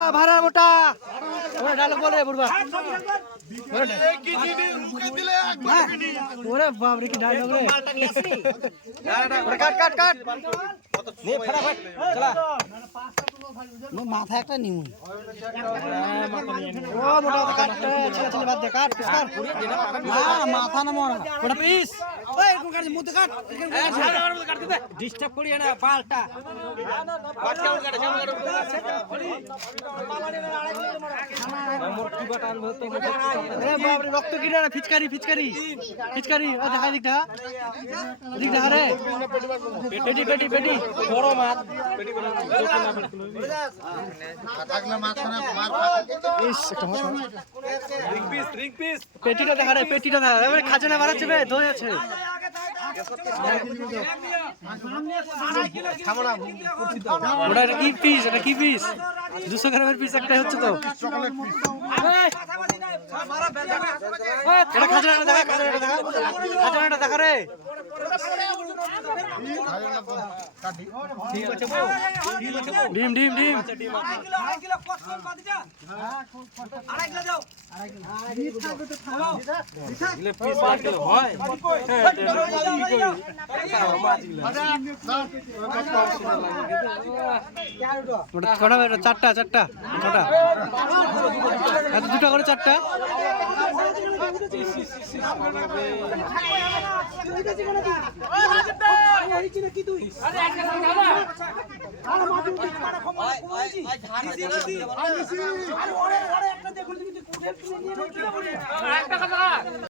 ভাড়া মোটা ওরে ডায়লগ বল রে বুড়বা ওরে বাপ রে কি ডায়লগ রে কাট কাট কাট নে ফটাফট চলা নো মাথা একটা নিমু ও মোটা কাট ছেলে ছেলে বাদ দে কাট কাট না মাথা না মোরা ওটা পিস ওই এরকম কাট মুতে কাট ছাড়ার মতো কাট দিবে ডিস্টার্ব করিয়ে না পাল্টা কাট কেমন কাটে কেমন কাটে বাপ রে রক্ত কিনা না ফিচকারি ফিচকারি ফিচকারি ও দেখা দিকটা দিক দেখা রে পেটি পেটি পেটি বড় মাছ পেটি করে থাকলে মাছ না মার ইস রিং পিস পেটিটা দেখা রে পেটিটা দেখা এবারে খাজনা বাড়াচ্ছে বে দই আছে ওটা কি পিস এটা কি পিস 200 গ্রামের পিস একটা হচ্ছে তো এটা খাজনাটা দেখা খাজনাটা দেখা রে ডিম ডিম ডিম চারটা চারটা ছটা এত দুটা করে চারটা